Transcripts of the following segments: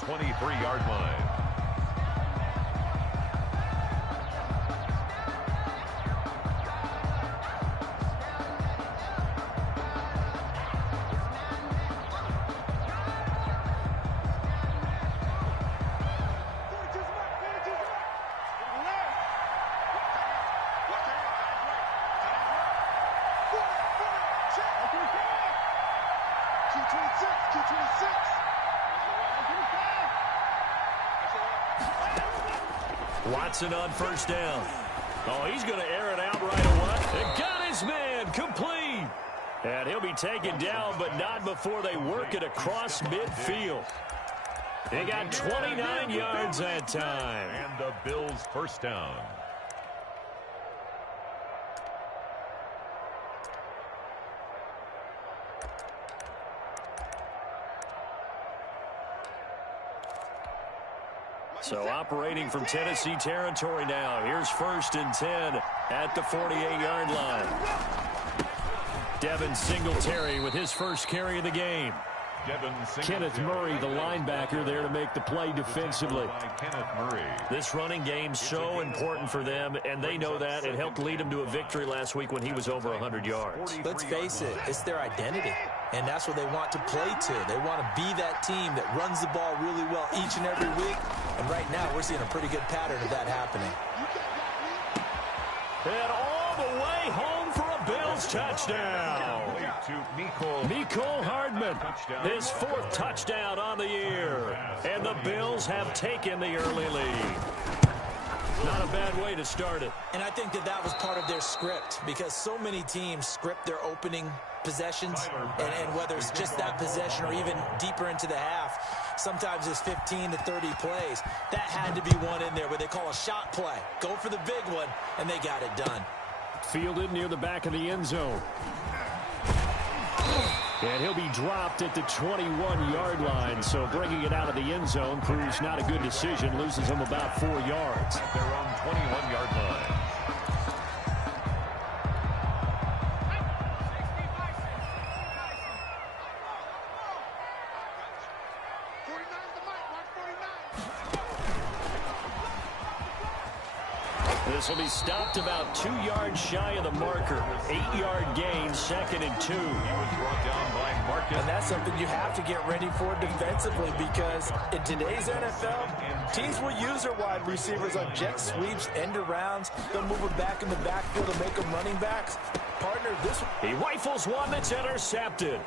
23-yard line. Watson on first down. Oh, he's going to air it out right away. It got his man complete. And he'll be taken down, but not before they work it across midfield. They got 29 yards that time. And the Bills first down. So operating from Tennessee territory now. Here's 1st and 10 at the 48-yard line. Devin Singletary with his first carry of the game. Kenneth Murray, the linebacker, there to make the play defensively. This running game's so important for them, and they know that. It helped lead them to a victory last week when he was over 100 yards. Let's face it, it's their identity, and that's what they want to play to. They want to be that team that runs the ball really well each and every week, and right now we're seeing a pretty good pattern of that happening. And all the way home for a Bills touchdown. Mecole Hardman, his 4th touchdown on the year. And the Bills have taken the early lead. Not a bad way to start it. And I think that was part of their script, because so many teams script their opening possessions, and whether it's just that possession or even deeper into the half, sometimes it's 15 to 30 plays. That had to be one in there where they call a shot play. Go for the big one, and they got it done. Fielded near the back of the end zone. And he'll be dropped at the 21-yard line, so bringing it out of the end zone proves not a good decision. Loses him about 4 yards. At their own 21-yard line. This will be stopped about 2 yards shy of the marker. 8-yard gain, 2nd and 2. He was brought down by Marcus. And that's something you have to get ready for defensively, because in today's NFL, teams will use their wide receivers on jet sweeps, end arounds. They'll move them back in the backfield and make them running backs. Partner, this one. He rifles one that's intercepted.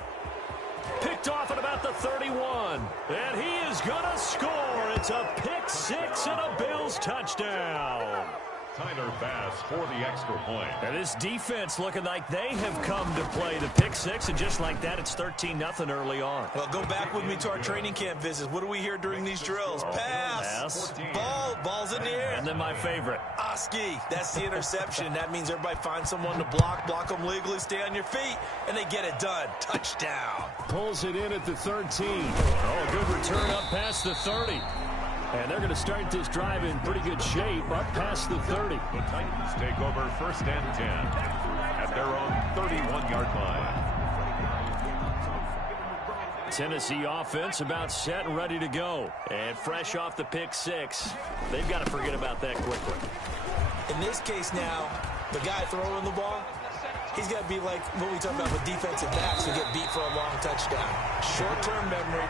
Picked off at about the 31. And he is going to score. It's a pick 6 and a Bills touchdown. Tyler Bass for the extra point. And this defense looking like they have come to play the pick 6, and just like that, it's 13-0 early on. Well, go back with me to our training camp visits. What do we hear during these drills? Pass. Ball's in the air. And then my favorite. Oski. That's the interception. That means everybody finds someone to block them legally, stay on your feet, and they get it done. Touchdown. Pulls it in at the 13. Oh, a good return up past the 30. And they're going to start this drive in pretty good shape up past the 30. The Titans take over 1st and 10 at their own 31-yard line. Tennessee offense about set and ready to go. And fresh off the pick 6. They've got to forget about that quickly. In this case now, the guy throwing the ball, he's got to be like what we talk about with defensive backs who get beat for a long touchdown. Short-term memory,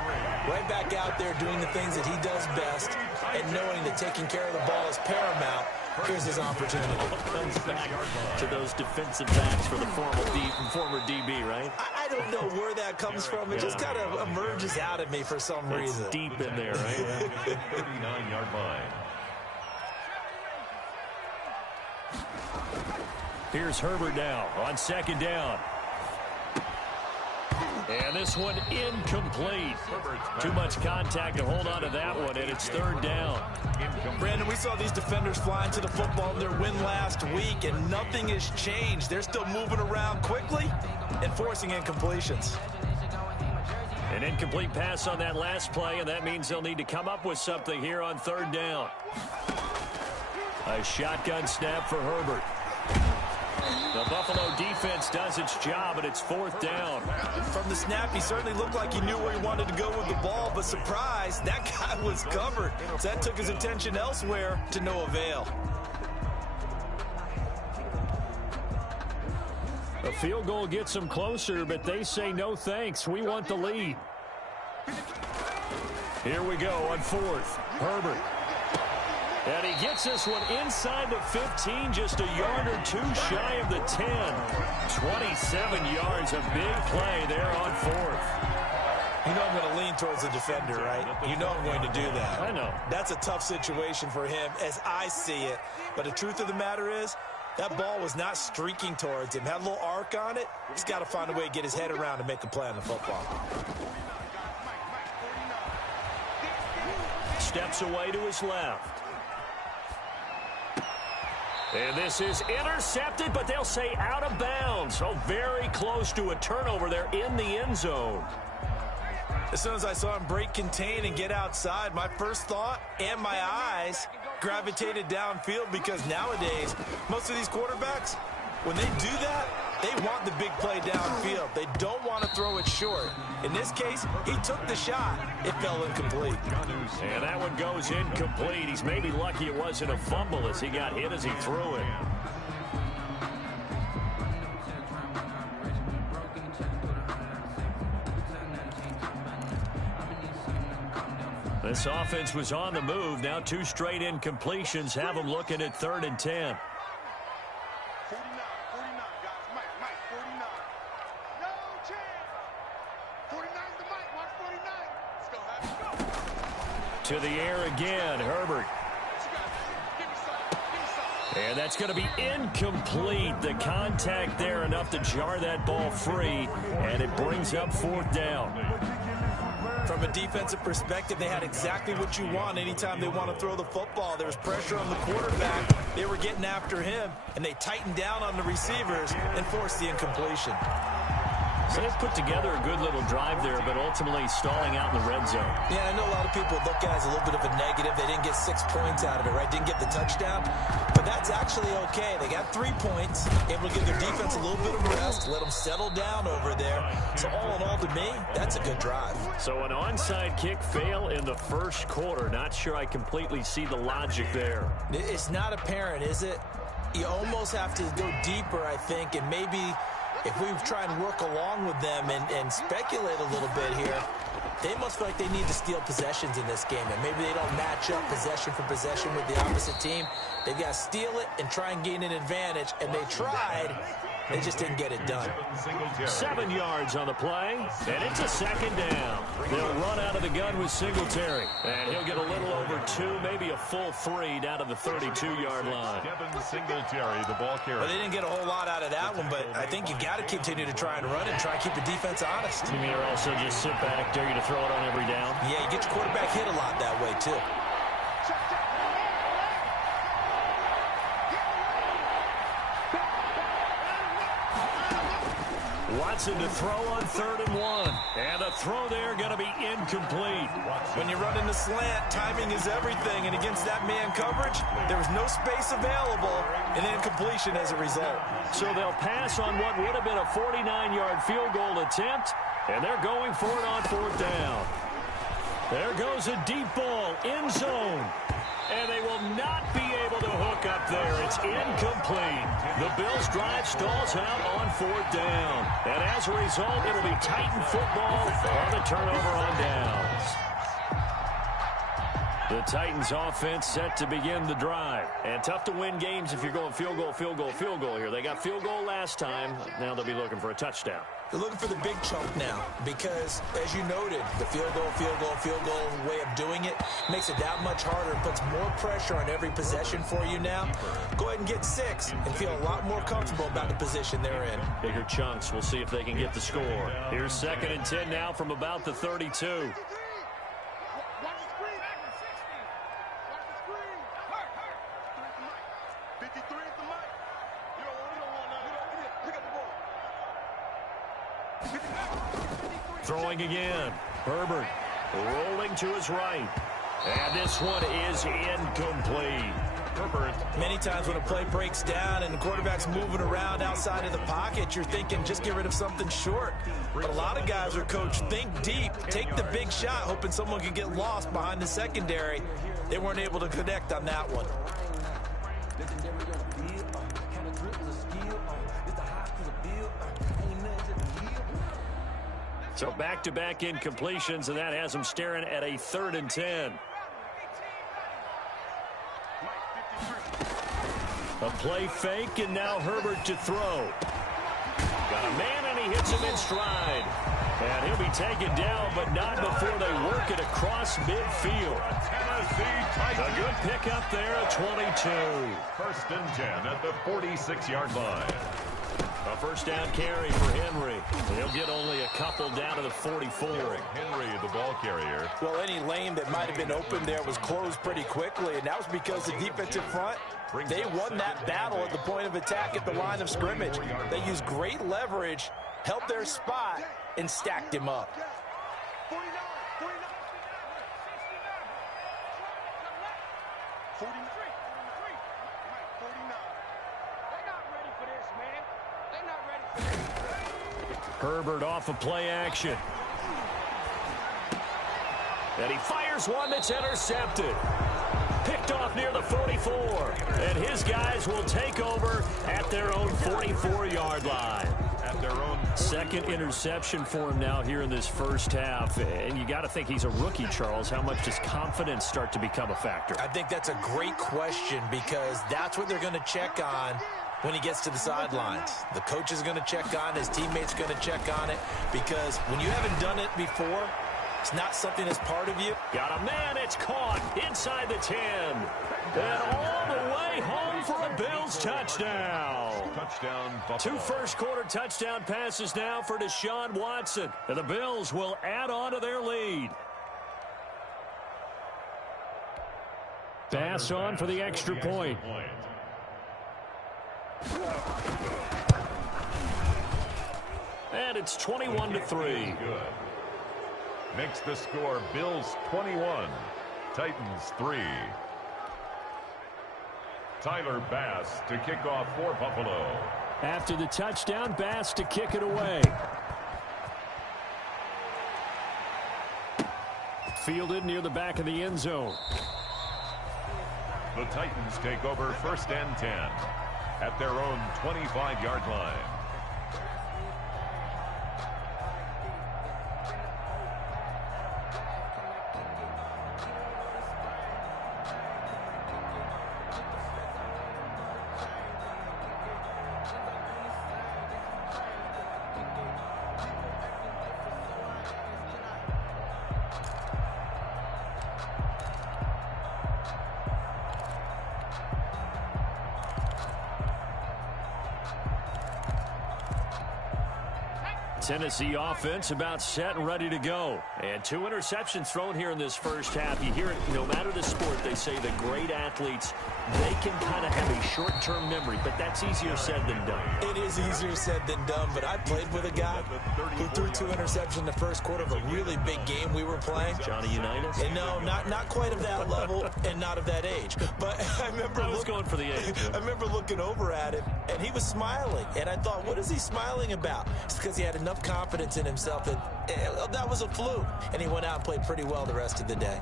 right back out there doing the things that he does best, and knowing that taking care of the ball is paramount. Here's his opportunity. Comes back to those defensive backs for the former DB, right? I don't know where that comes from. It just kind of emerges out of me for some reason. It's deep in there, right? 39-yard line. Here's Herbert now on 2nd down. And this one incomplete. Too much contact to hold on to that one, and it's 3rd down. Brandon, we saw these defenders flying to the football in their win last week, and nothing has changed. They're still moving around quickly and forcing incompletions. An incomplete pass on that last play, and that means they'll need to come up with something here on 3rd down. A shotgun snap for Herbert. The Buffalo defense does its job, and it's 4th down. From the snap, he certainly looked like he knew where he wanted to go with the ball, but surprise, that guy was covered. So that took his attention elsewhere to no avail. A field goal gets them closer, but they say no thanks. We want the lead. Here we go on 4th. Herbert. And he gets this one inside the 15, just a yard or two shy of the 10. 27 yards, a big play there on 4th. You know I'm going to lean towards the defender, right? You know I'm going to do that. I know. That's a tough situation for him as I see it. But the truth of the matter is, that ball was not streaking towards him. Had a little arc on it. He's got to find a way to get his head around and make a play on the football. Steps away to his left. And this is intercepted, but they'll say out of bounds. So very close to a turnover there in the end zone. As soon as I saw him break contain and get outside, my first thought and my eyes gravitated downfield, because nowadays, most of these quarterbacks, when they do that, they want the big play downfield. They don't want to throw it short. In this case, he took the shot. It fell incomplete. And that one goes incomplete. He's maybe lucky it wasn't a fumble as he got hit as he threw it. This offense was on the move. Now 2 straight incompletions have them looking at 3rd and 10. 49, guys. Mike, 49. No chance. 49's the Mike. Watch 49. Let's go. To the air again, Herbert. And that's going to be incomplete. The contact there enough to jar that ball free, and it brings up 4th down. From a defensive perspective, they had exactly what you want anytime they want to throw the football. There was pressure on the quarterback. They were getting after him, and they tightened down on the receivers and forced the incompletion. So they've put together a good little drive there, but ultimately stalling out in the red zone. Yeah, I know a lot of people look at it as a little bit of a negative. They didn't get 6 points out of it, right? Didn't get the touchdown. But that's actually okay. They got 3 points, able to give their defense a little bit of rest, let them settle down over there. So all in all, to me, that's a good drive. So an onside kick fail in the first quarter. Not sure I completely see the logic there. It's not apparent, is it? You almost have to go deeper, I think, and maybe if we try and work along with them and speculate a little bit here, they must feel like they need to steal possessions in this game, and maybe they don't match up possession for possession with the opposite team. They've got to steal it and try and gain an advantage, and they tried. They just didn't get it done. 7 yards on the play, and it's a 2nd down. They'll run out of the gun with Singletary, and he'll get a little over 2, maybe a full 3 down to the 32-yard line. Singletary, the ball carrier. Well, they didn't get a whole lot out of that one, but I think you got to continue to try and run it and try and keep the defense honest. You mean also just sit back, dare you to throw it on every down? Yeah, you get your quarterback hit a lot that way, too. Watson to throw on 3rd and 1. And the throw there going to be incomplete. When you run in the slant, timing is everything. And against that man coverage, there was no space available, and incompletion as a result. So they'll pass on what would have been a 49-yard field goal attempt, and they're going for it on 4th down. There goes a deep ball, end zone. And they will not be able to hook up there. It's incomplete. The Bills' drive stalls out on 4th down. And as a result, it'll be Titan football on the turnover on downs. The Titans offense set to begin the drive. And tough to win games if you're going field goal, field goal, field goal here. They got field goal last time. Now they'll be looking for a touchdown. They're looking for the big chunk now because, as you noted, the field goal way of doing it makes it that much harder and puts more pressure on every possession for you now. Go ahead and get 6 and feel a lot more comfortable about the position they're in. Bigger chunks. We'll see if they can get the score. Here's 2nd and 10 now from about the 32. Throwing again. Herbert rolling to his right. And this one is incomplete. Herbert. Many times when a play breaks down and the quarterback's moving around outside of the pocket, you're thinking just get rid of something short. But a lot of guys are coached, think deep, take the big shot, hoping someone can get lost behind the secondary. They weren't able to connect on that one. So back-to-back incompletions, and that has them staring at a 3rd and 10. A play fake, and now Herbert to throw. Got a man, and he hits him in stride. And he'll be taken down, but not before they work it across midfield. A good pickup there at 22. 1st and 10 at the 46-yard line. A first down carry for Henry. He'll get only a couple down to the 44. Henry, the ball carrier. Well, any lane that might have been open there was closed pretty quickly, and that was because the defensive front, they won that battle at the point of attack at the line of scrimmage. They used great leverage, held their spot, and stacked him up. Herbert off of play action. And he fires one that's intercepted. Picked off near the 44. And his guys will take over at their own 44-yard line. At their own 2nd interception for him now here in this first half. And you got to think he's a rookie, Charles. How much does confidence start to become a factor? I think that's a great question because that's what they're going to check on when he gets to the sidelines. The coach is going to check on, his teammates going to check on it, because when you haven't done it before, it's not something that's part of you. Got a man, it's caught inside the 10. And all the way home for a Bills touchdown. touchdown, Buffalo. 2 first-quarter touchdown passes now for Deshaun Watson. And the Bills will add on to their lead. Pass on for the extra point. And it's 21-3. Good. Makes the score Bills 21, Titans 3. Tyler Bass to kick off for Buffalo. After the touchdown, Bass to kick it away. Fielded near the back of the end zone. The Titans take over 1st and 10 at their own 25-yard line. Tennessee offense about set and ready to go. And 2 interceptions thrown here in this first half. You hear it, no matter the sport, they say the great athletes, they can kind of have a short-term memory, but that's easier said than done. It is easier said than done, but I played with a guy who threw 2 interceptions in the first quarter of a really big game we were playing. Johnny Unitas? And no, not quite of that level and not of that age. But I remember going for the age. I remember looking over at him, and he was smiling. And I thought, what is he smiling about? It's because he had enough confidence in himself that was a fluke. And he went out and played pretty well the rest of the day.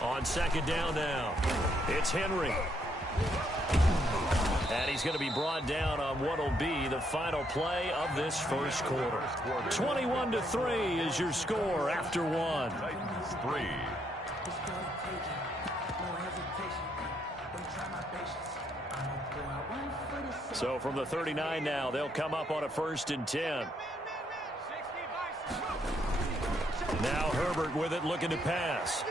On 2nd down now, it's Henry. And he's going to be brought down on what will be the final play of this first quarter. 21-3 is your score after 1. Titans 3. So from the 39 now, they'll come up on a 1st and 10. Now Herbert with it, looking to pass.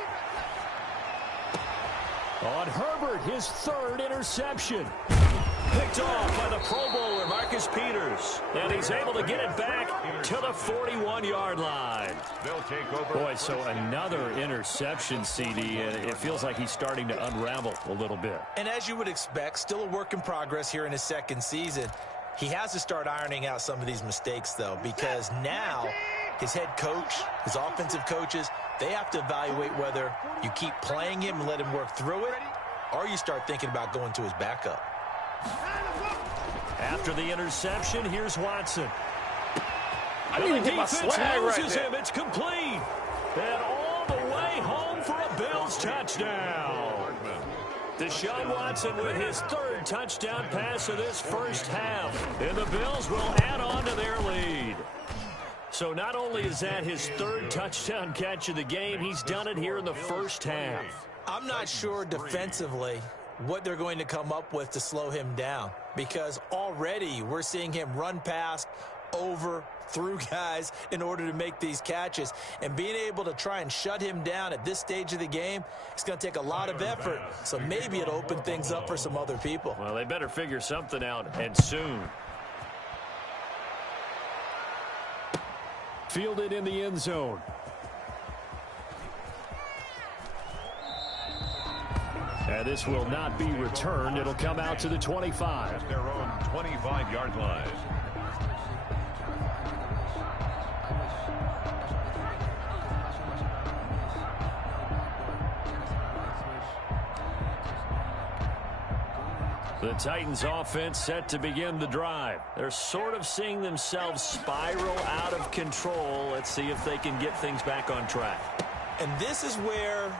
On Herbert, his 3rd interception. Picked off by the Pro Bowler, Marcus Peters. And he's able to get it back to the 41-yard line. They'll take over. Boy, so another interception, CD, and it feels like he's starting to unravel a little bit. And as you would expect, still a work in progress here in his 2nd season. He has to start ironing out some of these mistakes, though, because now his head coach, his offensive coaches, they have to evaluate whether you keep playing him and let him work through it, or you start thinking about going to his backup. After the interception, here's Watson. I need to get my swag right there. Him. It's complete. And all the way home for a Bills touchdown. Deshaun Watson with his third touchdown pass of this first half. And the Bills will add on to their lead. So not only is that his third touchdown catch of the game, he's done it here in the first half. I'm not sure defensively what they're going to come up with to slow him down, because already we're seeing him run past, over, through guys in order to make these catches. And being able to try and shut him down at this stage of the game, it's going to take a lot of effort. So maybe it'll open things up for some other people. Well, they better figure something out, and soon. Fielded in the end zone. And this will not be returned. It'll come out to the 25. At their own 25-yard line. The Titans offense set to begin the drive. They're sort of seeing themselves spiral out of control. Let's see if they can get things back on track. And this is where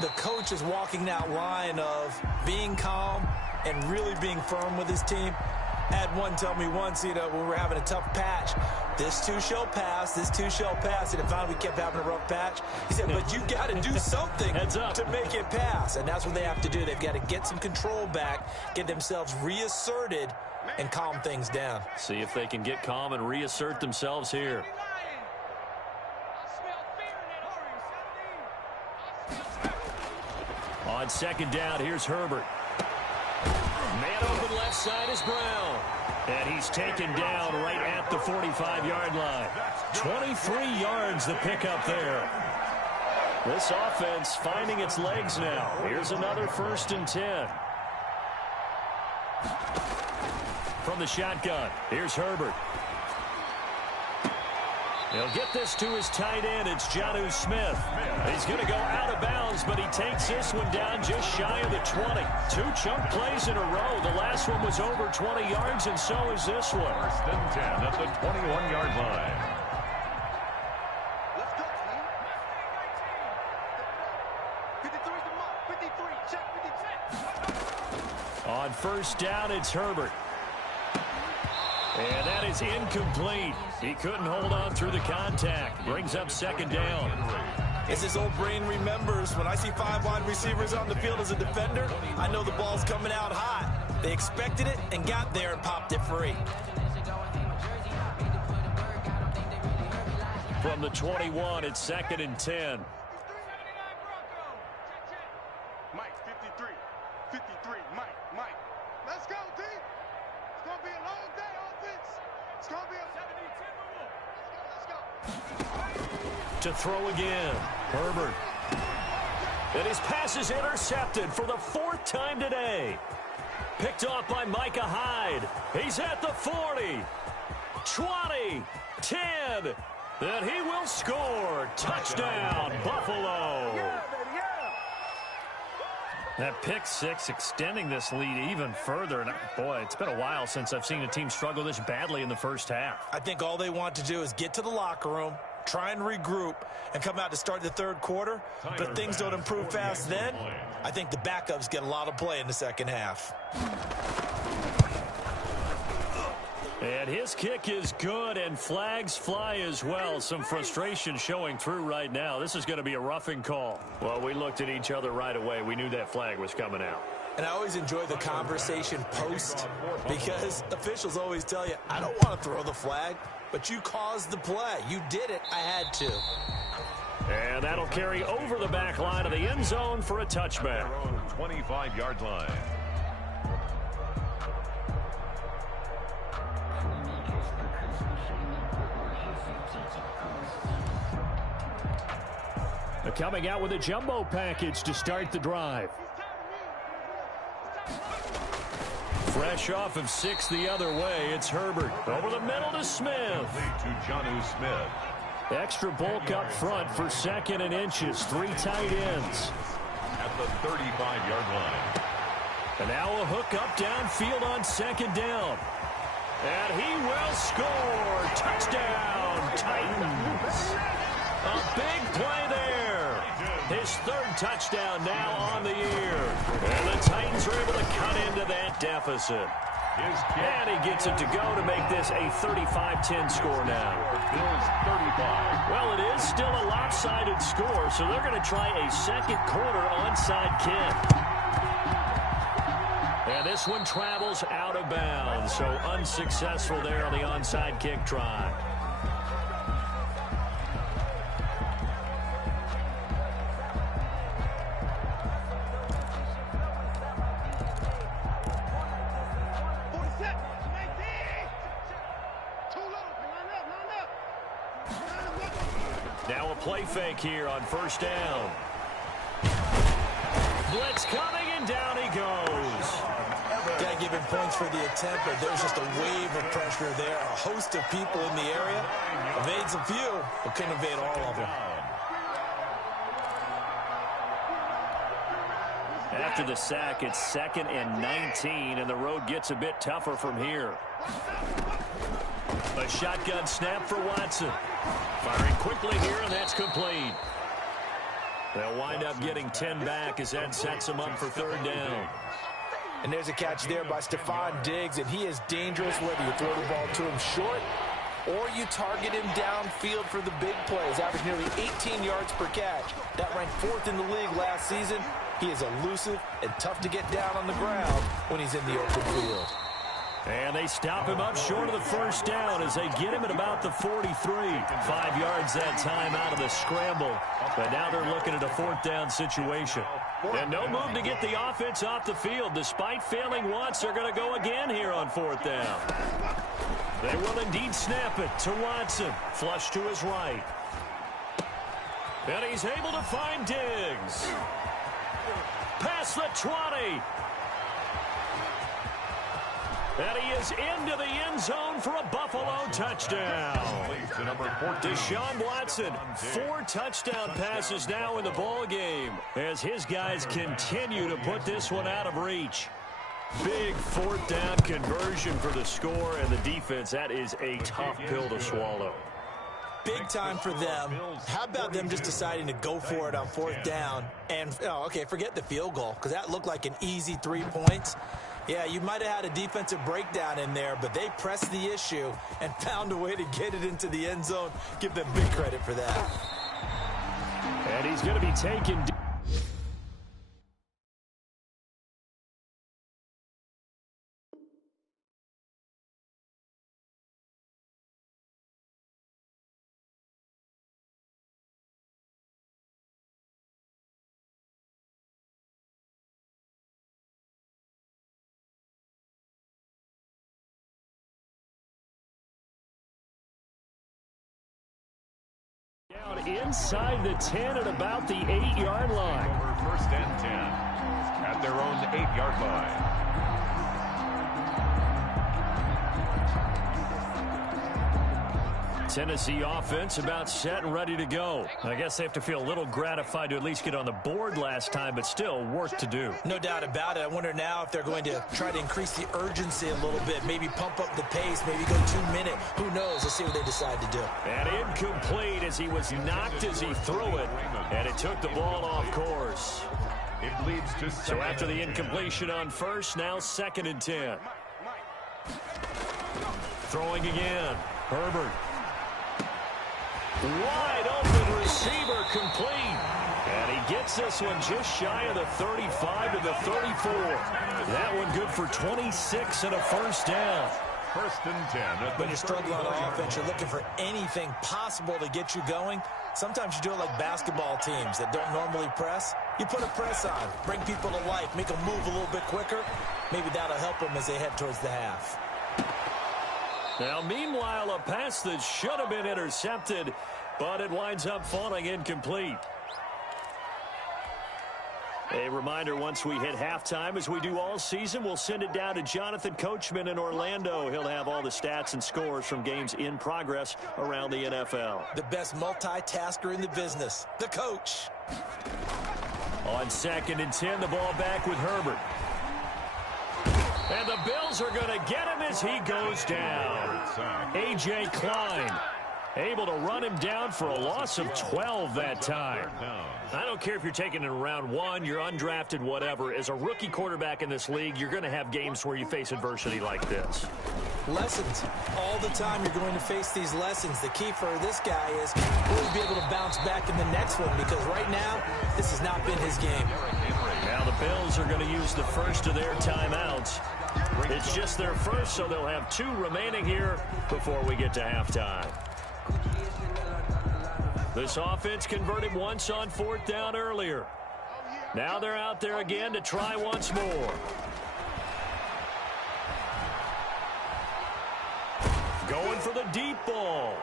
the coach is walking that line of being calm and really being firm with his team. I had one tell me once, when we were having a tough patch, this too shall pass, this too shall pass. And finally we kept having a rough patch. He said, but you got to do something to make it pass. And that's what they have to do. They've got to get some control back, get themselves reasserted, and calm things down. See if they can get calm and reassert themselves here. On second down, here's Herbert. Man open left side is Brown. And he's taken down right at the 45-yard line. 23 yards the pickup there. This offense finding its legs now. Here's another 1st and 10. From the shotgun, here's Herbert. He'll get this to his tight end. It's Jonnu Smith. He's going to go out of bounds, but he takes this one down just shy of the 20. 2 chunk plays in a row. The last one was over 20 yards, and so is this one. 1st and 10 at the 21-yard line. Let's go, team. 53's the mark. 53. Check 53. On 1st down, it's Herbert. And that is incomplete. He couldn't hold on through the contact. Brings up 2nd down. As this old brain remembers, when I see 5 wide receivers on the field as a defender, I know the ball's coming out hot. They expected it and got there and popped it free. From the 21, it's 2nd and 10. Mike, 53. 53. Mike. Let's go, team. It's going to be a long day, offense. It's going to be a 70-10 move. Let's go. To throw again, Herbert. And his pass is intercepted for the 4th time today. Picked off by Micah Hyde. He's at the 40, 20, 10. And he will score. Touchdown, Buffalo. That pick 6 extending this lead even further. And boy, it's been a while since I've seen a team struggle this badly in the first half. I think all they want to do is get to the locker room, try and regroup, and come out to start the 3rd quarter. But things don't improve fast then. I think the backups get a lot of play in the 2nd half. And his kick is good, and flags fly as well. Some frustration showing through right now. This is going to be a roughing call. Well, we looked at each other right away. We knew that flag was coming out. And I always enjoy the conversation post, because officials always tell you, I don't want to throw the flag, but you caused the play. You did it. I had to. And that'll carry over the back line of the end zone for a touchback. Their own 25-yard line. Coming out with a jumbo package to start the drive. Fresh off of 6 the other way, it's Herbert. Over the middle to Smith. To Jonnu Smith. Extra bulk up front for 2nd and inches. 3 tight ends. At the 35-yard line. And now a hook up downfield on 2nd down. And he will score. Touchdown, Titans. A big play there. His 3rd touchdown now on the year. And the Titans are able to cut into that deficit. And he gets it to go to make this a 35-10 score now. Bills 35. Well, it is still a lopsided score, so they're going to try a 2nd quarter onside kick. And this one travels out of bounds, so unsuccessful there on the onside kick try. Now a play fake here on 1st down. Blitz coming, and down he goes. Got to give him points for the attempt, but there's just a wave of pressure there. A host of people in the area. Evades a few, but couldn't evade all of them. After the sack, it's 2nd and 19, and the road gets a bit tougher from here. A shotgun snap for Watson. Firing quickly here, and that's complete. They'll wind up getting 10 back as that sets them up for 3rd down. And there's a catch there by Stephon Diggs, and he is dangerous whether you throw the ball to him short or you target him downfield for the big plays. Averaged nearly 18 yards per catch. That ranked 4th in the league last season. He is elusive and tough to get down on the ground when he's in the open field. And they stop him up short of the 1st down as they get him at about the 43. 5 yards that time out of the scramble. But now they're looking at a 4th down situation. And no move to get the offense off the field. Despite failing once, they're going to go again here on 4th down. They will indeed snap it to Watson. Flush to his right. And he's able to find Diggs. Past the 20. And he is into the end zone for a Buffalo touchdown. Deshaun Watson, 4 touchdown passes now in the ball game as his guys continue to put this one out of reach. Big 4th down conversion for the score, and the defense, that is a tough pill to swallow. Big time for them. How about them just deciding to go for it on 4th down? And, okay, forget the field goal, because that looked like an easy 3 points. Yeah, you might have had a defensive breakdown in there, but they pressed the issue and found a way to get it into the end zone. Give them big credit for that. And he's going to be taken. Inside the 10 at about the 8-yard line. Over 1st and 10 at their own 8-yard line. Tennessee offense about set and ready to go. I guess they have to feel a little gratified to at least get on the board last time, but still work to do. No doubt about it. I wonder now if they're going to try to increase the urgency a little bit, maybe pump up the pace, maybe go 2-minute. Who knows? Let's see what they decide to do. And incomplete as he was knocked as he threw it, and it took the ball off course. It leads to so after the incompletion on 1st, now 2nd and 10. Throwing again. Herbert. Wide open receiver complete. And he gets this one just shy of the 35 to the 34. That one good for 26 and a 1st down. 1st and 10. When you're struggling on offense, you're looking for anything possible to get you going. Sometimes you do it like basketball teams that don't normally press. You put a press on, bring people to life, make them move a little bit quicker. Maybe that'll help them as they head towards the half. Now, meanwhile, a pass that should have been intercepted, but it winds up falling incomplete. A reminder, once we hit halftime, as we do all season, we'll send it down to Jonathan Coachman in Orlando. He'll have all the stats and scores from games in progress around the NFL. The best multitasker in the business, the coach. On 2nd and 10, the ball back with Herbert. And the Bills are going to get him as he goes down. A.J. Klein able to run him down for a loss of 12 that time. I don't care if you're taking it in round 1, you're undrafted, whatever. As a rookie quarterback in this league, you're going to have games where you face adversity like this. Lessons. All the time you're going to face these lessons. The key for this guy is will he be able to bounce back in the next one, because right now, this has not been his game. Now the Bills are going to use the first of their timeouts. It's just their first, so they'll have 2 remaining here before we get to halftime. This offense converted once on 4th down earlier. Now they're out there again to try once more. Going for the deep ball.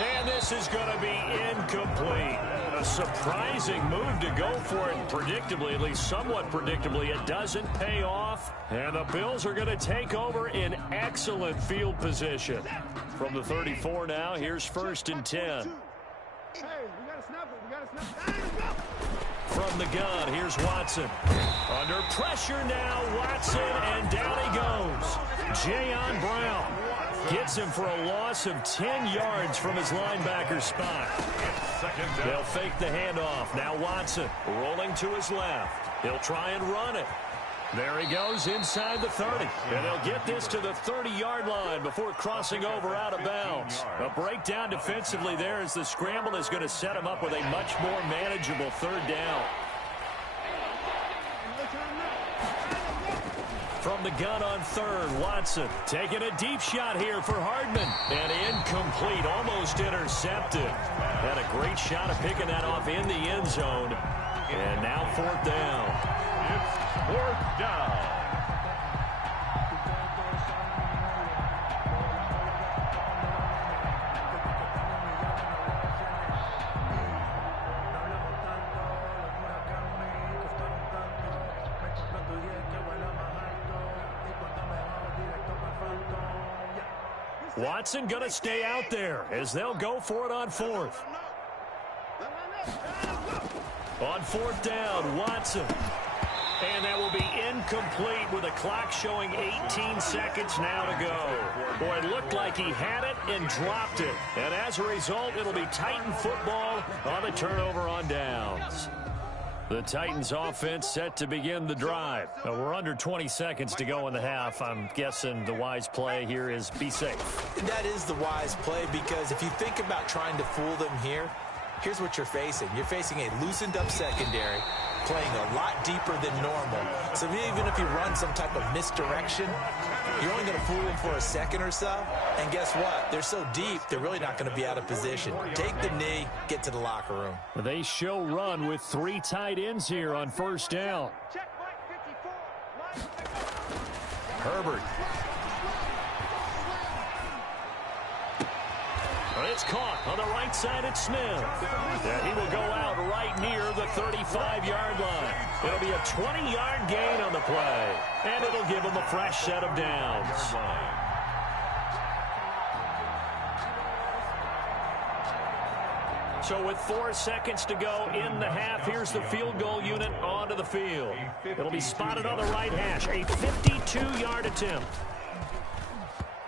And this is going to be incomplete. A surprising move to go for it. Predictably, at least somewhat predictably, it doesn't pay off. And the Bills are going to take over in excellent field position. From the 34 now, here's 1st and 10. Hey, we got to snap it. We got to snap it. From the gun, here's Watson. Under pressure now, Watson, and down he goes. Jayon Brown gets him for a loss of 10 yards from his linebacker spot. They'll fake the handoff. Now Watson rolling to his left. He'll try and run it. There he goes inside the 30. And they'll get this to the 30-yard line before crossing over out of bounds. A breakdown defensively there as the scramble is going to set him up with a much more manageable 3rd down. From the gun on 3rd, Watson taking a deep shot here for Hardman. And incomplete, almost intercepted. Had a great shot of picking that off in the end zone. And now 4th down. It's 4th down. Watson going to stay out there as they'll go for it on 4th. On 4th down, Watson. And that will be incomplete with a clock showing 18 seconds now to go. Boy, it looked like he had it and dropped it. And as a result, it'll be Titan football on the turnover on downs. The Titans offense set to begin the drive. We're under 20 seconds to go in the half. I'm guessing the wise play here is be safe. That is the wise play, because if you think about trying to fool them here, here's what you're facing. You're facing a loosened up secondary, playing a lot deeper than normal. So even if you run some type of misdirection, you're only going to fool them for a second or so. And guess what? They're so deep, they're really not going to be out of position. Take the knee, get to the locker room. They show run with 3 tight ends here on 1st down. Herbert. It's caught on the right side at Smith. And he will go out right near the 35-yard line. It'll be a 20-yard gain on the play. And it'll give him a fresh set of downs. So with 4 seconds to go in the half, here's the field goal unit onto the field. It'll be spotted on the right hash. A 52-yard attempt.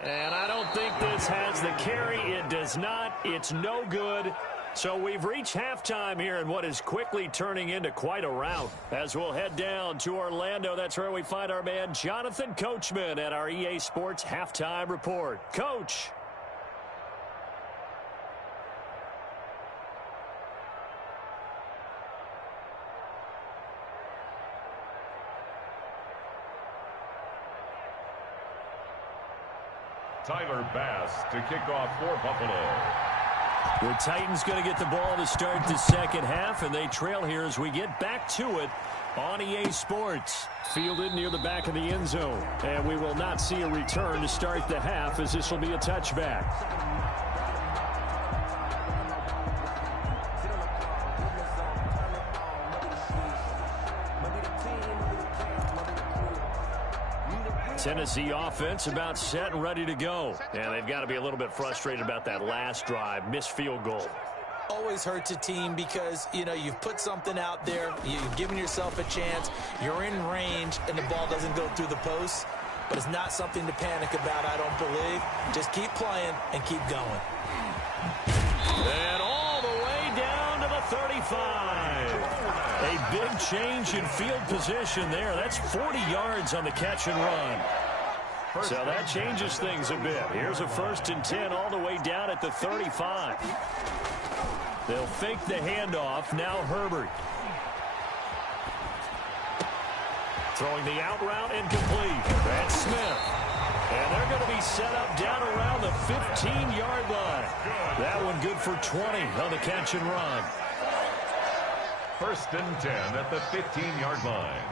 And I don't think this has the carry. It does not. It's no good. So we've reached halftime here in what is quickly turning into quite a rout. As we'll head down to Orlando, that's where we find our man Jonathan Coachman at our EA Sports Halftime Report. Coach. Tyler Bass to kick off for Buffalo. The Titans going to get the ball to start the second half, and they trail here as we get back to it on EA Sports. Fielded near the back of the end zone, and we will not see a return to start the half, as this will be a touchback. Tennessee offense about set and ready to go. And they've got to be a little bit frustrated about that last drive, missed field goal. Always hurts a team because, you know, you've put something out there, you've given yourself a chance, you're in range, and the ball doesn't go through the posts. But it's not something to panic about, I don't believe. Just keep playing and keep going. And all the way down to the 35. A big change in field position there. That's 40 yards on the catch and run. So that changes things a bit. Here's a 1st and 10 all the way down at the 35. They'll fake the handoff. Now Herbert. Throwing the out route incomplete. That's Smith. And they're going to be set up down around the 15-yard line. That one good for 20 on the catch and run. 1st and 10 at the 15-yard line.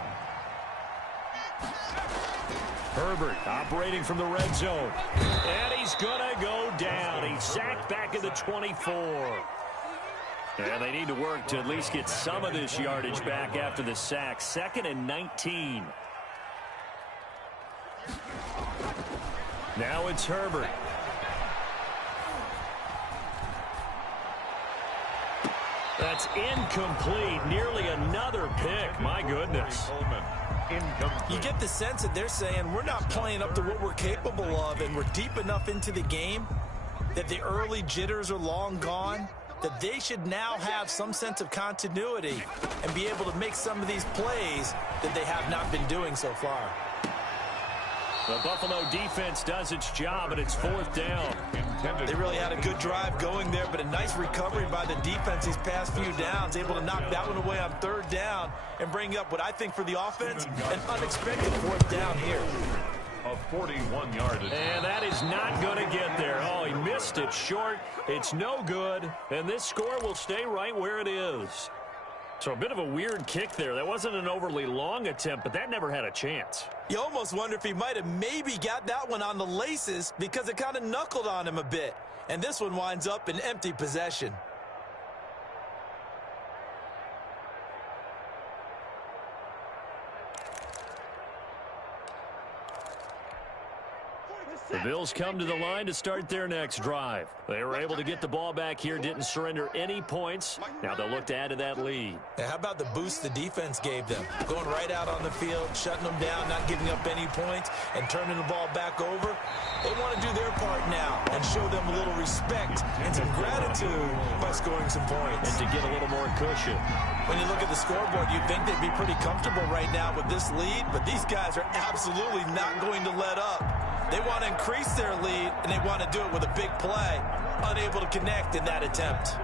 Herbert operating from the red zone. And he's going to go down. He's sacked back at the 24. And they need to work to at least get some of this yardage back after the sack. 2nd and 19. Now it's Herbert. That's incomplete. Nearly another pick. My goodness. You get the sense that they're saying we're not playing up to what we're capable of, and we're deep enough into the game that the early jitters are long gone, that they should now have some sense of continuity and be able to make some of these plays that they have not been doing so far. The Buffalo defense does its job, and it's 4th down. They really had a good drive going there, but a nice recovery by the defense these past few downs, able to knock that one away on 3rd down and bring up what I think for the offense, an unexpected 4th down here. A 41-yard attempt. And that is not going to get there. Oh, he missed it short. It's no good. And this score will stay right where it is. So a bit of a weird kick there. That wasn't an overly long attempt, but that never had a chance. You almost wonder if he might have maybe got that one on the laces because it kind of knuckled on him a bit. And this one winds up in empty possession. The Bills come to the line to start their next drive. They were able to get the ball back here, didn't surrender any points. Now they'll look to add to that lead. Now, how about the boost the defense gave them? Going right out on the field, shutting them down, not giving up any points, and turning the ball back over. They want to do their part now and show them a little respect and some gratitude by scoring some points. And to get a little more cushion. When you look at the scoreboard, you'd think they'd be pretty comfortable right now with this lead, but these guys are absolutely not going to let up. They want to increase their lead, and they want to do it with a big play. Unable to connect in that attempt.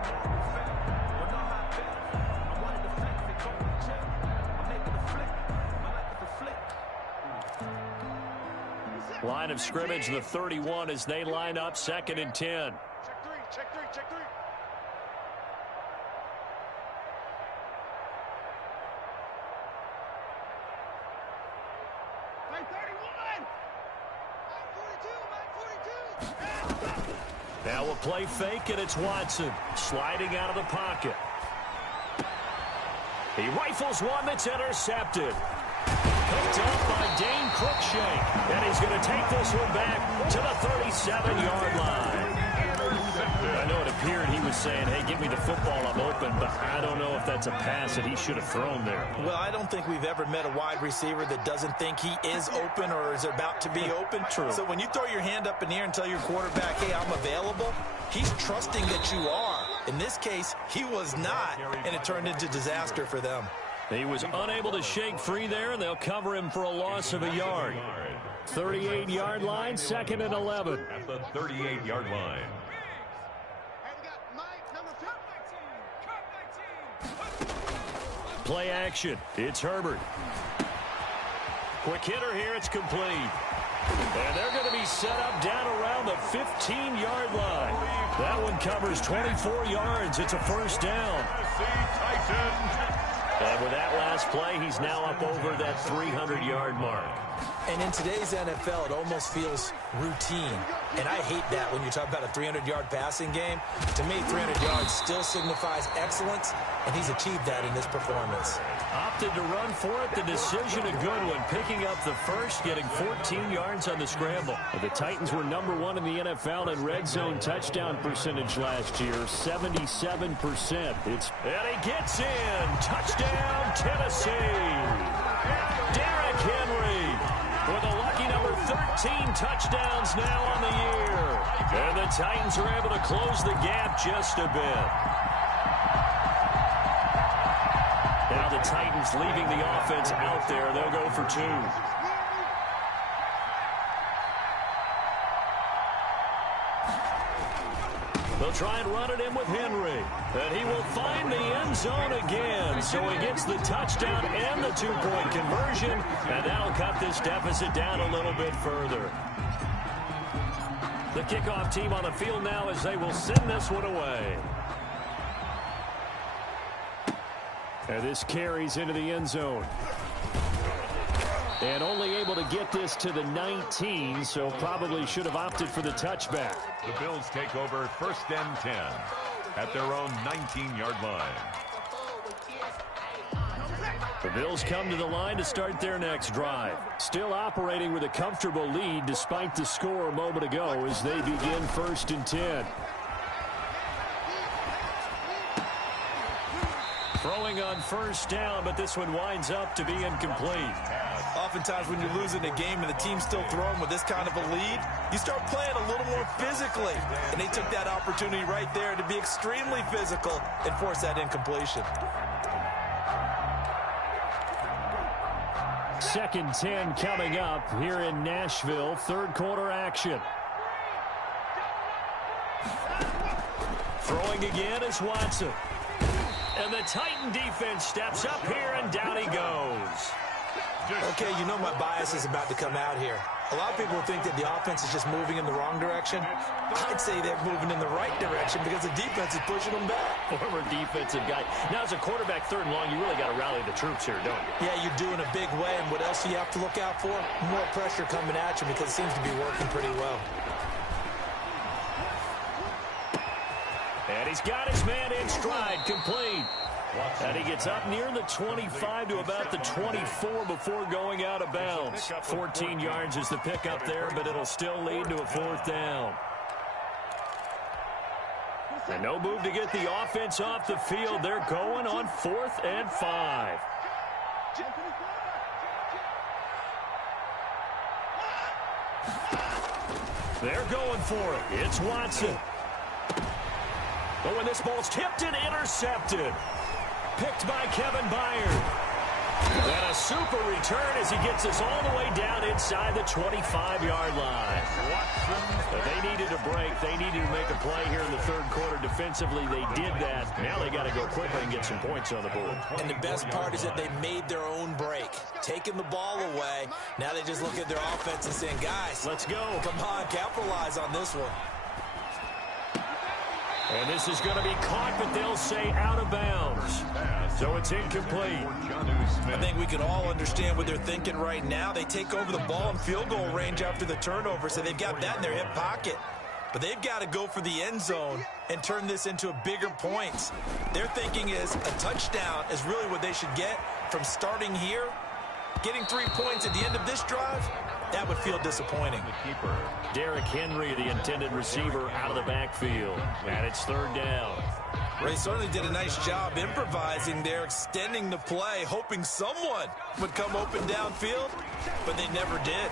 Line of scrimmage, the 31 as they line up 2nd and 10. Check three, check three, check three. Now a play fake, and it's Watson sliding out of the pocket. He rifles one that's intercepted. Picked up by Dane Cruikshank, and he's going to take this one back to the 37-yard line. I know it appeared he was saying, hey, give me the football, I'm open, but I don't know if that's a pass that he should have thrown there. Well, I don't think we've ever met a wide receiver that doesn't think he is open or is about to be open. True. So when you throw your hand up in the air and tell your quarterback, hey, I'm available, he's trusting that you are. In this case, he was not, and it turned into disaster for them. He was unable to shake free there, and they'll cover him for a loss of a yard. 38-yard line, 2nd and 11. At the 38-yard line. Play action. It's Herbert. Quick hitter here. It's complete. And they're going to be set up down around the 15-yard line. That one covers 24 yards. It's a 1st down. And with that last play, he's now up over that 300-yard mark. And in today's NFL, it almost feels routine. And I hate that when you talk about a 300-yard passing game. To me, 300 yards still signifies excellence, and he's achieved that in this performance. Opted to run for it. The decision a good one. Picking up the first, getting 14 yards on the scramble. The Titans were #1 in the NFL in red zone touchdown percentage last year, 77%. And he gets in. Touchdown, Tennessee. Derrick Henry with a lucky number 13 touchdowns now on the year. And the Titans are able to close the gap just a bit. Now the Titans leaving the offense out there. They'll go for 2. They'll try and run it in with Henry. And he will find the end zone again. So he gets the touchdown and the 2-point conversion. And that'll cut this deficit down a little bit further. The kickoff team on the field now as they will send this one away. And this carries into the end zone. And only able to get this to the 19, so probably should have opted for the touchback. The Bills take over 1st and 10 at their own 19-yard line. The Bills come to the line to start their next drive. Still operating with a comfortable lead despite the score a moment ago as they begin 1st and 10. Throwing on 1st down, but this one winds up to be incomplete. Oftentimes when you're losing a game and the team's still throwing with this kind of a lead, you start playing a little more physically. And they took that opportunity right there to be extremely physical and force that incompletion. 2nd and 10 coming up here in Nashville. 3rd quarter action. Throwing again is Watson. And the Titan defense steps up here, and down he goes. Okay, you know my bias is about to come out here. A lot of people think that the offense is just moving in the wrong direction. I'd say they're moving in the right direction because the defense is pushing them back. Former defensive guy. Now, as a quarterback 3rd and long, you really got to rally the troops here, don't you? Yeah, you do in a big way. And what else do you have to look out for? More pressure coming at you because it seems to be working pretty well. And he's got his man in stride, complete. And he gets up near the 25 to about the 24 before going out of bounds. 14 yards is the pickup there, but it'll still lead to a 4th down. And no move to get the offense off the field. They're going on 4th and 5. They're going for it. It's Watson. Oh, and this ball's tipped and intercepted. Picked by Kevin Byard. And a super return as he gets us all the way down inside the 25-yard line. They needed a break. They needed to make a play here in the 3rd quarter. Defensively, they did that. Now they got to go quickly and get some points on the board. And the best part is that they made their own break. Taking the ball away. Now they just look at their offense and saying, guys, let's go. Come on, capitalize on this one. And this is going to be caught, but they'll say out of bounds. So it's incomplete. I think we can all understand what they're thinking right now. They take over the ball in field goal range after the turnover, so they've got that in their hip pocket. But they've got to go for the end zone and turn this into bigger points. Their thinking is a touchdown is really what they should get from starting here. Getting 3 points at the end of this drive, that would feel disappointing. Derrick Henry, the intended receiver, out of the backfield. And it's 3rd down. They certainly did a nice job improvising there, extending the play, hoping someone would come open downfield, but they never did.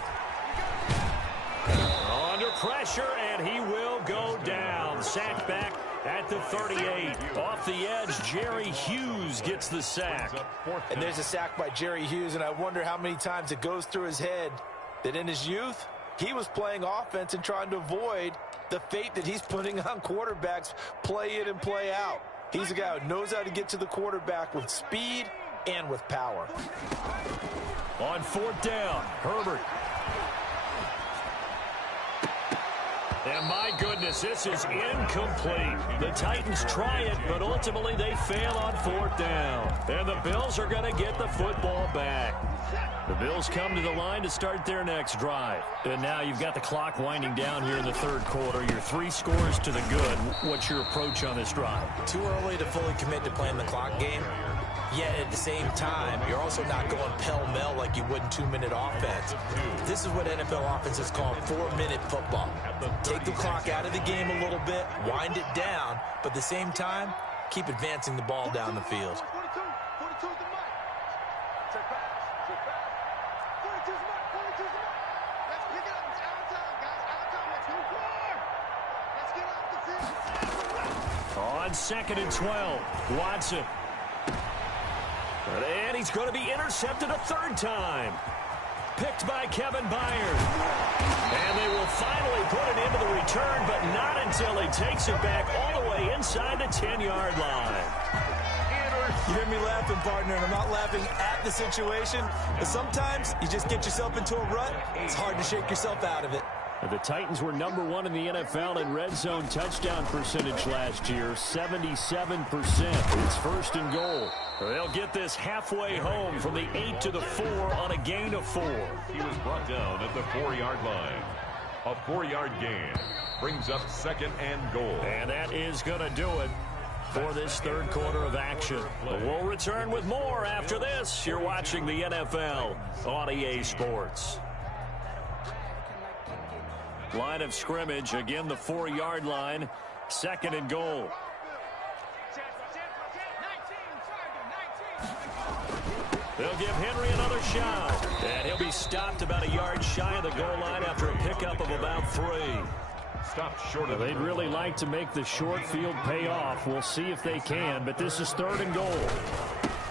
Under pressure, and he will go down. Sacked back at the 38. Off the edge, Jerry Hughes gets the sack. And there's a sack by Jerry Hughes, and I wonder how many times it goes through his head that in his youth, he was playing offense and trying to avoid the fate that he's putting on quarterbacks, play in and play out. He's a guy who knows how to get to the quarterback with speed and with power. On 4th down, Herbert. And my goodness, this is incomplete. The Titans try it, but ultimately they fail on 4th down. And the Bills are going to get the football back. The Bills come to the line to start their next drive. And now you've got the clock winding down here in the 3rd quarter. You're 3 scores to the good. What's your approach on this drive? Too early to fully commit to playing the clock game. Yet at the same time, you're also not going pell-mell like you would in 2-minute offense. This is what NFL offenses call 4-minute football. Take the clock out of the game a little bit, wind it down, but at the same time, keep advancing the ball down the field. 42 is the mark. Check back. 42 is the mark. Let's pick it up. It's out of time, guys. Out of time. Let's move forward. Let's get off the field. On 2nd and 12, Watson. And he's going to be intercepted a 3rd time. Picked by Kevin Byard. And they will finally put it into the return, but not until he takes it back all the way inside the 10-yard line. You hear me laughing, partner, and I'm not laughing at the situation, but sometimes you just get yourself into a rut. It's hard to shake yourself out of it. The Titans were #1 in the NFL in red zone touchdown percentage last year, 77%. It's 1st and goal. They'll get this halfway home from the 8 to the 4 on a gain of 4. He was brought down at the 4-yard line. A 4-yard gain brings up 2nd and goal. And that is going to do it for this 3rd quarter of action. We'll return with more after this. You're watching the NFL on EA Sports. Line of scrimmage, again the 4-yard line, 2nd and goal. They'll give Henry another shot. And he'll be stopped about a yard shy of the goal line after a pickup of about 3. Stopped short of They'd really like to make the short field pay off. We'll see if they can, but this is 3rd and goal.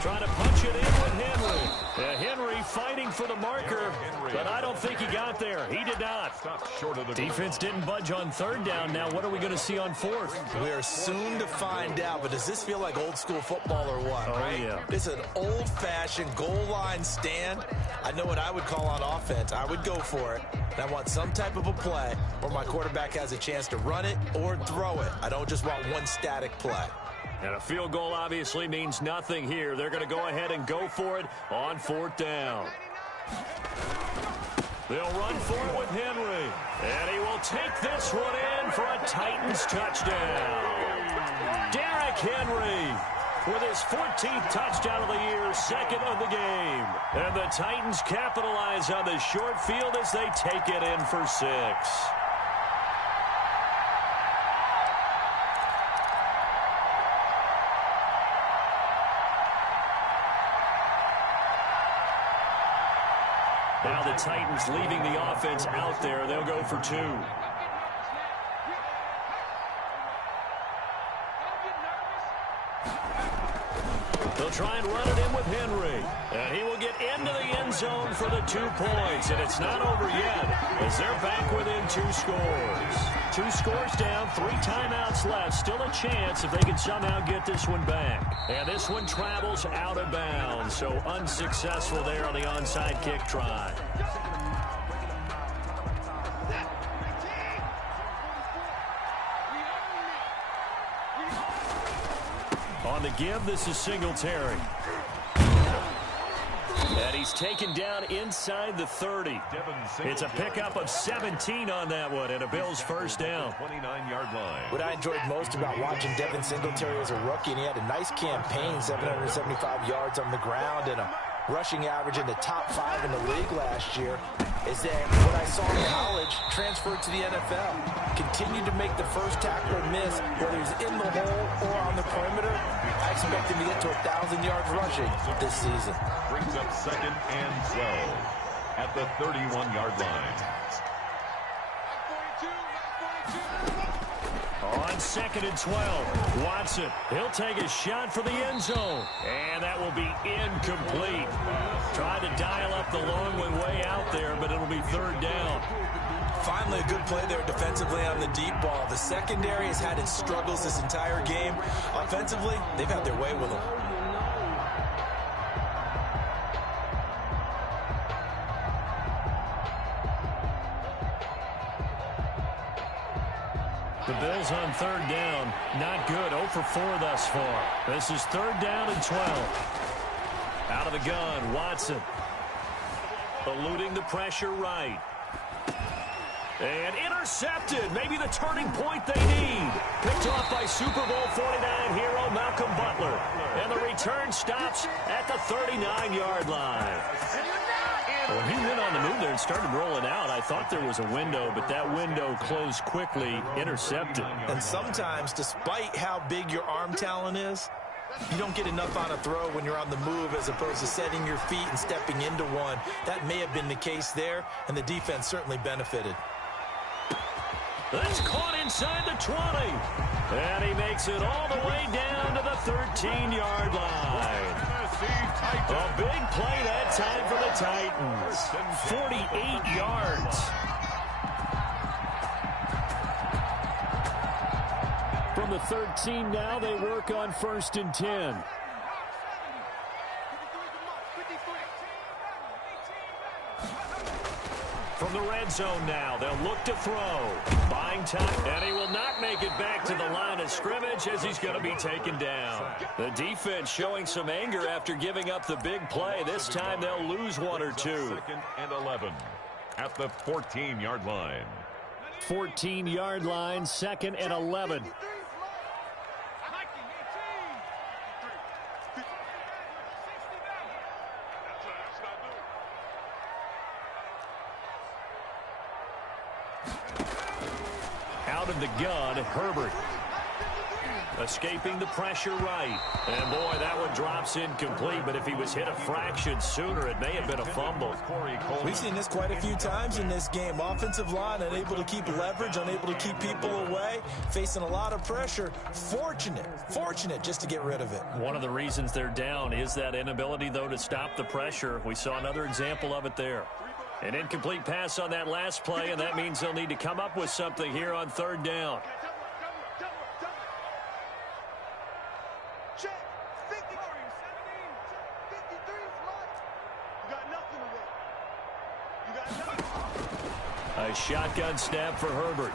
Trying to punch it in with Henry. Henry fighting for the marker, but I don't think he got there. He did not. Stopped short of the Defense didn't budge on 3rd down. Now what are we going to see on 4th? We are soon to find out, but does this feel like old school football or what? Oh, yeah. This is an old-fashioned goal line stand. I know what I would call on offense. I would go for it. And I want some type of a play where my quarterback has a chance to run it or throw it. I don't just want one static play. And a field goal obviously means nothing here. They're going to go ahead and go for it on 4th down. They'll run for it with Henry. And he will take this one in for a Titans touchdown. Derrick Henry with his 14th touchdown of the year, 2nd of the game. And the Titans capitalize on the short field as they take it in for 6. Now the Titans leaving the offense out there. They'll go for 2. They'll try and run it in with Henry. And he will get into the end zone for the 2 points. And it's not over yet as they're back within 2 scores. 2 scores down, 3 timeouts left. Still a chance if they can somehow get this one back. And this one travels out of bounds. So unsuccessful there on the onside kick try. On the give, this is Singletary. And he's taken down inside the 30. It's a pickup of 17 on that one, and a Bills 1st down. 29-yard line. What I enjoyed most about watching Devin Singletary as a rookie, and he had a nice campaign, 775 yards on the ground and a rushing average in the top 5 in the league last year, is that what I saw in college transferred to the NFL. Continued to make the first tackler miss, whether he's in the hole or on the perimeter. I expect him to get to 1,000 yards rushing this season. Brings up 2nd and 12 at the 31-yard line. On 2nd and 12, Watson, he'll take a shot for the end zone. And that will be incomplete. Tried to dial up the long one way out there, but it'll be 3rd down. Finally, a good play there defensively on the deep ball. The secondary has had its struggles this entire game. Offensively, they've had their way with them. The Bills on third down. Not good. 0 for 4 thus far. This is third down and 12. Out of the gun, Watson. Eluding the pressure right. And intercepted. Maybe the turning point they need. Picked off by Super Bowl 49 hero Malcolm Butler. And the return stops at the 39-yard line. When he went on the move there and started rolling out, I thought there was a window, but that window closed quickly, intercepted. And sometimes, despite how big your arm talent is, you don't get enough on a throw when you're on the move as opposed to setting your feet and stepping into one. That may have been the case there, and the defense certainly benefited. That's caught inside the 20. And he makes it all the way down to the 13-yard line. A big play that time for the Titans. 48 yards. From the 13 now, they work on 1st and 10. From the red zone now, they'll look to throw. Buying time, and he will not make it back to the line of scrimmage as he's going to be taken down. The defense showing some anger after giving up the big play. This time they'll lose 1 or 2. 2nd and 11 at the 14-yard line. 14-yard line, 2nd and 11. Out of the gun, Herbert. Escaping the pressure right. And boy, that one drops incomplete, but if he was hit a fraction sooner, it may have been a fumble. We've seen this quite a few times in this game. Offensive line unable to keep leverage, unable to keep people away, facing a lot of pressure. Fortunate just to get rid of it. One of the reasons they're down is that inability, though, to stop the pressure. We saw another example of it there. An incomplete pass on that last play, and that means they'll need to come up with something here on 3rd down. A shotgun snap for Herbert.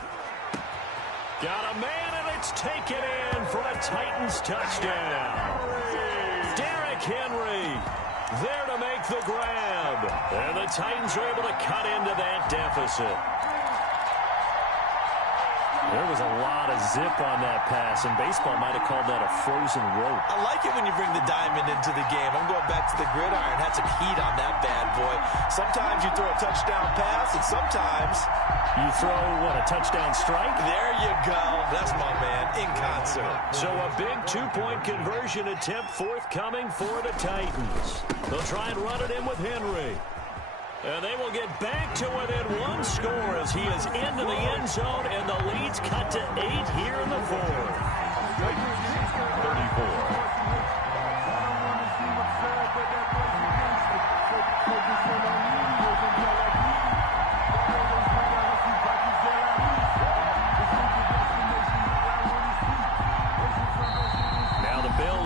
Got a man, and it's taken in for a Titans touchdown. Derrick Henry there to make the grab. And the Titans are able to cut into that deficit. There was a lot of zip on that pass, and baseball might have called that a frozen rope. I like it when you bring the diamond into the game. I'm going back to the gridiron. Had some heat on that bad boy. Sometimes you throw a touchdown pass, and sometimes you throw, what, a touchdown strike? There you go. That's my man, in concert. So a big two-point conversion attempt forthcoming for the Titans. They'll try and run it in with Henry. And they will get back to within 1 score as he is into the end zone, and the lead's cut to 8 here in the 4th. 34.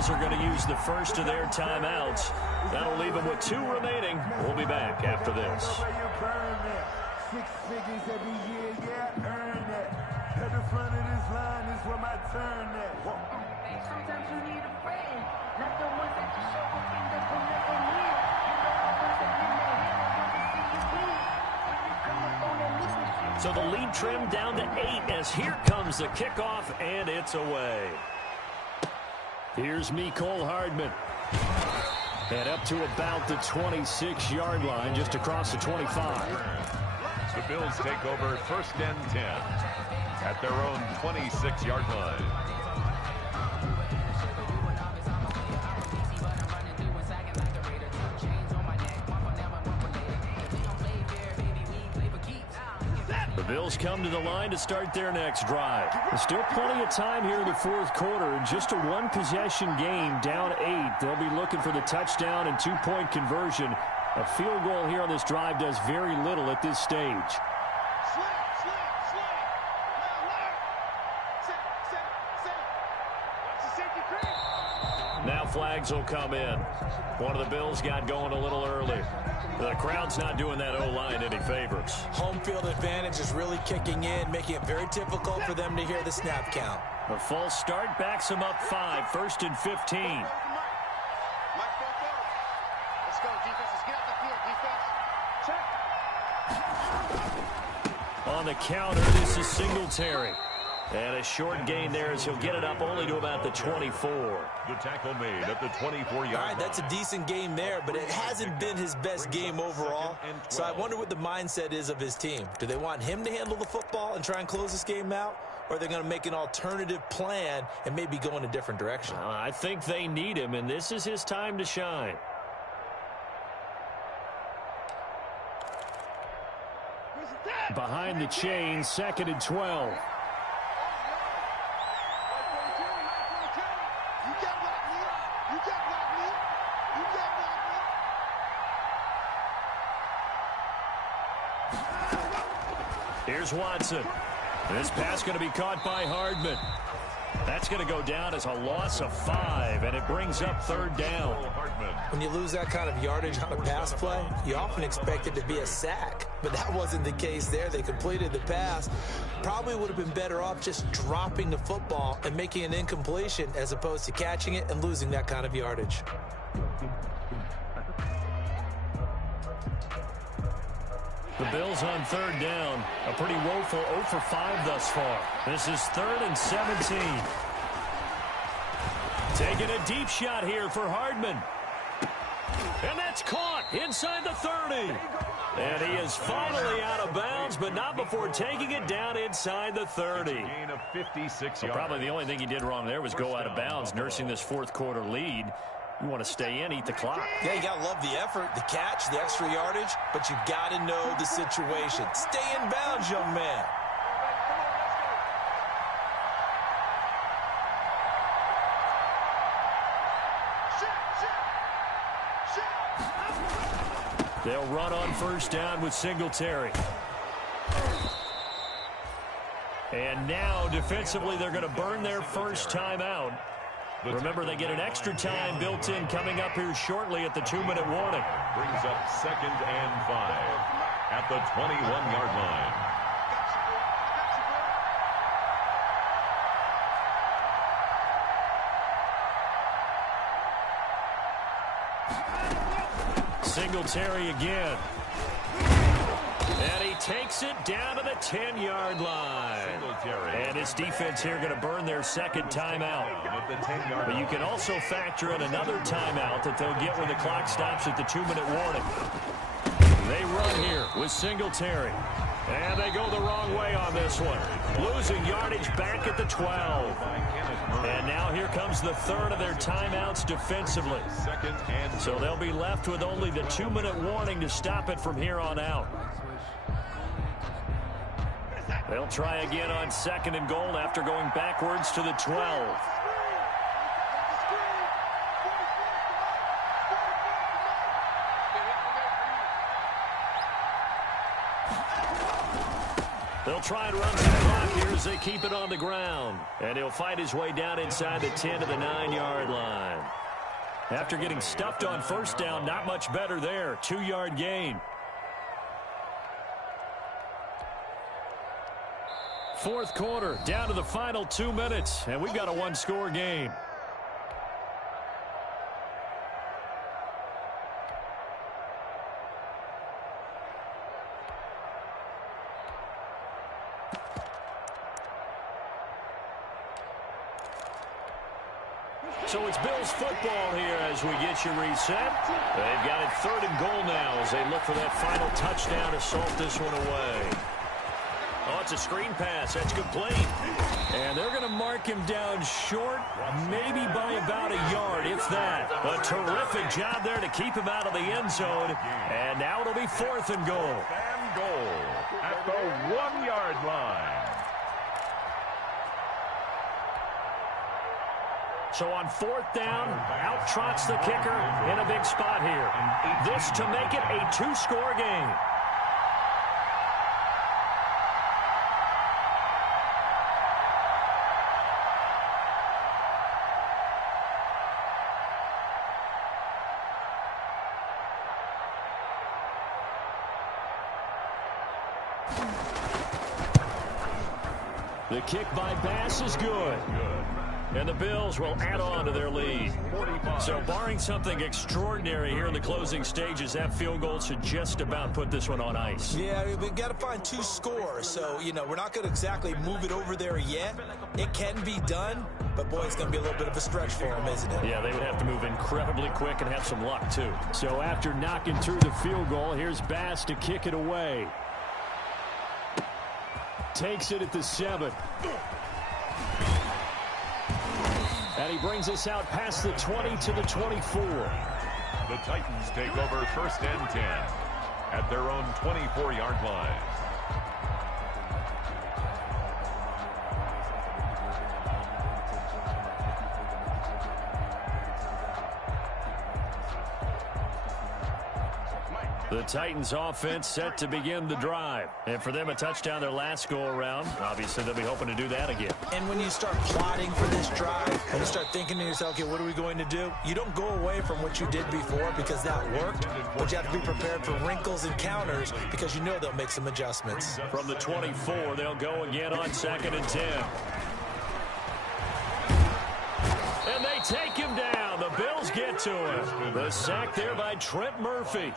Are going to use the first of their timeouts. That'll leave them with 2 remaining. We'll be back after this. 6 figures every year, yeah, earn that. At the front of this line is where my turn at. Sometimes you need a friend, not the ones that you show up in the book and live. You know the ones that in their head and want to see you win. When you come up on that losing streak. So the lead trimmed down to 8 as here comes the kickoff, and it's away. Here's Mecole Hardman. And up to about the 26-yard line, just across the 25. The Bills take over 1st and 10 at their own 26-yard line. The Bills come to the line to start their next drive. There's still plenty of time here in the 4th quarter. Just a 1-possession game, down 8. They'll be looking for the touchdown and 2-point conversion. A field goal here on this drive does very little at this stage. Now flags will come in. One of the Bills got going a little early. The crowd's not doing that O-line any favors. Home field advantage is really kicking in, making it very difficult for them to hear the snap count. The false start backs them up 5, 1st and 15. Let's go, defense. Let's get out the field, defense. Check. On the counter, this is Singletary. And a short gain there as he'll get it up only to about the 24. The tackle made at the 24-yard line. All right, that's a decent game there, but it hasn't been his best game overall. So I wonder what the mindset is of his team. Do they want him to handle the football and try and close this game out? Or are they going to make an alternative plan and maybe go in a different direction? I think they need him, and this is his time to shine. Behind the chain, 2nd and 12. Here's Watson. This pass going to be caught by Hardman. That's going to go down as a loss of 5, and it brings up 3rd down. When you lose that kind of yardage on a pass play, you often expect it to be a sack. But that wasn't the case there. They completed the pass. Probably would have been better off just dropping the football and making an incompletion as opposed to catching it and losing that kind of yardage. The Bills on 3rd down. A pretty woeful 0 for 5 thus far. This is 3rd and 17. Taking a deep shot here for Hardman. And that's caught inside the 30. And he is finally out of bounds, but not before taking it down inside the 30. Gain of 56 yards. Well, probably the only thing he did wrong there was go out of bounds, nursing this 4th quarter lead. You want to stay in, eat the clock. Yeah, you got to love the effort, the catch, the extra yardage, but you got to know the situation. Stay in bounds, young man. They'll run on 1st down with Singletary. And now, defensively, they're going to burn their first timeout. Remember, they get an extra time built in coming up here shortly at the 2-minute warning. Brings up 2nd and 5 at the 21-yard line. Singletary again. And he takes it down to the 10-yard line. And his defense here going to burn their 2nd timeout. But you can also factor in another timeout that they'll get when the clock stops at the 2-minute warning. They run here with Singletary. And they go the wrong way on this one. Losing yardage back at the 12. And now here comes the 3rd of their timeouts defensively. So they'll be left with only the 2-minute warning to stop it from here on out. They'll try again on 2nd and goal after going backwards to the 12. They'll try and run some clock here as they keep it on the ground. And he'll fight his way down inside the 10 to the 9-yard line. After getting stuffed on 1st down, not much better there. 2-yard gain. 4th quarter, down to the final 2 minutes, and we've got a 1-score game. So it's Bills football here as we get you reset. They've got it 3rd and goal now as they look for that final touchdown to salt this one away. Oh, it's a screen pass. That's complete. And they're going to mark him down short, maybe by about a yard, if that. A terrific job there to keep him out of the end zone. And now it'll be 4th and goal. And goal at the 1-yard line. So on 4th down, out trots the kicker in a big spot here. This to make it a 2-score game. The kick by Bass is good. And the Bills will add on to their lead. So barring something extraordinary here in the closing stages, that field goal should just about put this one on ice. Yeah, we've got to find 2 scores. So, we're not going to exactly move it over there yet. It can be done, but, boy, it's going to be a little bit of a stretch for them, isn't it? Yeah, they would have to move incredibly quick and have some luck, too. So after knocking through the field goal, here's Bass to kick it away. Takes it at the 7. And he brings us out past the 20 to the 24. The Titans take over 1st and 10 at their own 24-yard line. The Titans offense set to begin the drive. And for them, a touchdown their last go-around. Obviously, they'll be hoping to do that again. And when you start plotting for this drive, when you start thinking to yourself, okay, what are we going to do? You don't go away from what you did before because that worked, but you have to be prepared for wrinkles and counters because you know they'll make some adjustments. From the 24, they'll go again on 2nd and 10. And they take him down. The Bills get to him. The sack there by Trent Murphy.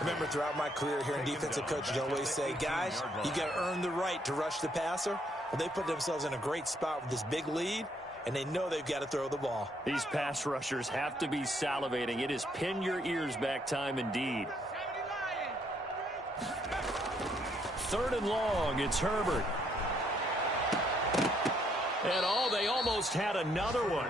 Remember, throughout my career here in defensive coaching, I always say, guys, you got to earn the right to rush the passer. Well, they put themselves in a great spot with this big lead, and they know they've got to throw the ball. These pass rushers have to be salivating. It is pin your ears back time indeed. 3rd and long. It's Herbert. And they almost had another one.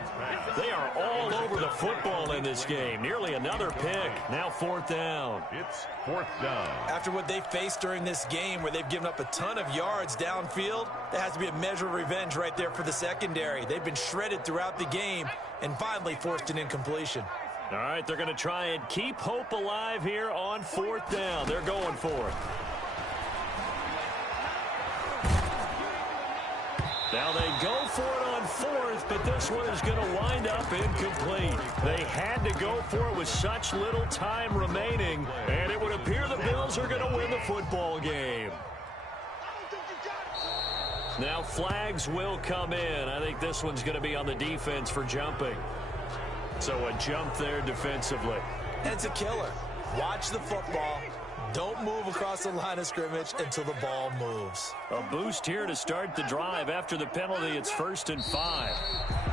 They are all over the football in this game. Nearly another pick. Now 4th down. It's 4th down. After what they faced during this game where they've given up a ton of yards downfield, there has to be a measure of revenge right there for the secondary. They've been shredded throughout the game and finally forced an incompletion. All right, they're going to try and keep hope alive here on 4th down. They're going for it. Now they go for it on 4th, but this one is going to wind up incomplete. They had to go for it with such little time remaining, and it would appear the Bills are going to win the football game. Now flags will come in. I think this one's going to be on the defense for jumping. So a jump there defensively. It's a killer. Watch the football. Don't move across the line of scrimmage until the ball moves. A boost here to start the drive. After the penalty, it's 1st and 5.